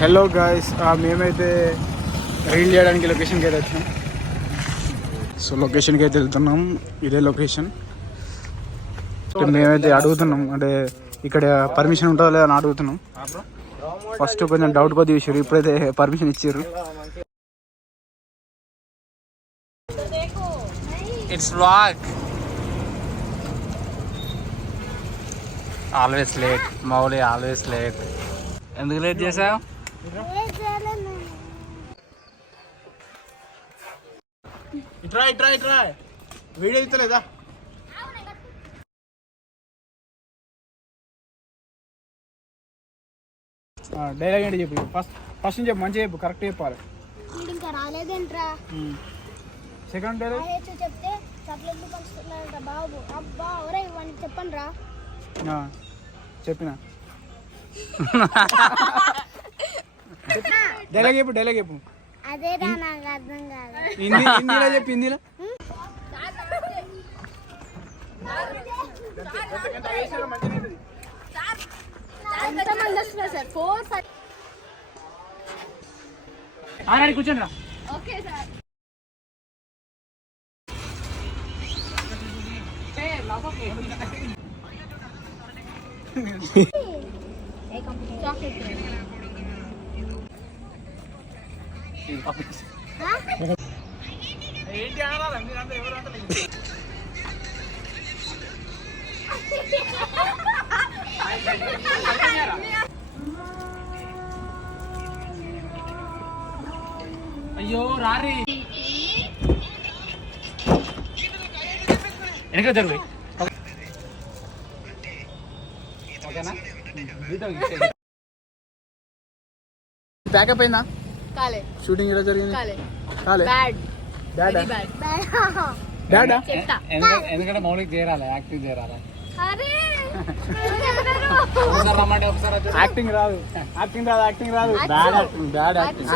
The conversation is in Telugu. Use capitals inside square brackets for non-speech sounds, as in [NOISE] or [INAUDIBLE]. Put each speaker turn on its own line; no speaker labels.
హలో గాయస్ మేమైతే రీల్ చేయడానికి లొకేషన్కి అయితే వచ్చాం. సో లొకేషన్కి అయితే వెళ్తున్నాం. ఇదే లొకేషన్ మేమైతే అడుగుతున్నాం. అంటే ఇక్కడ పర్మిషన్ ఉంటుందో లేదా అని అడుగుతున్నాం. ఫస్ట్ కొంచెం డౌట్ కొద్ది ఇచ్చారు ఇప్పుడైతే పర్మిషన్ ఇచ్చారు. It's vlog always late Mouli always late ఎందుకు లేట్ చేసావు? ఇట్రా ఇట్రా ఇట్రా. వీడియో ఇస్తలేదా డైలాగ్ ఏంటి చెప్పు? ఫస్ట్ ఫస్ట్ చెప్పు మంచిగా చెప్పు కరెక్ట్ చెప్పాలి.
వీడు ఇంకా రాలేదేంట్రా?
సెకండ్ డైలాగ్
చెప్తే చాక్లెట్లు బాబు? అబ్బా ఒరే వానికి చెప్పండి రా
చెప్పిన. [LAUGHS] డైలాగ్ చెప్పు డైలాగ్ చెప్పు
అదే రా నాకు అర్థం కాదు
హిందీ హిందీలో చెప్పు హిందీలో
ఎంతమంది వస్తున్నారు సార్ ఫోర్ ఫైవ్
ఆనాడు కూర్చోండి రా
ఓకే సార్ చాక్లెట్
ఏంటి అనాలా మీరంతా ఎవరు అంటలేదు అయ్యో రారి. వెనక జరుగు. ఓకేనా? ప్యాకప్ అయిందా?
కాలే.
షూటింగ్ ఎలా జరిగింది?
కాలే.
కాలే.
బ్యాడ్
డాడా
బ్యాడ్
డాడా
చెప్తా.
ఎందుకంటే మౌలిక్ చేరాలి యాక్టింగ్ చేరాలి. యాక్టింగ్ రాదు. యాక్టింగ్ రాదు యాక్టింగ్ రాదు. Bad acting bad acting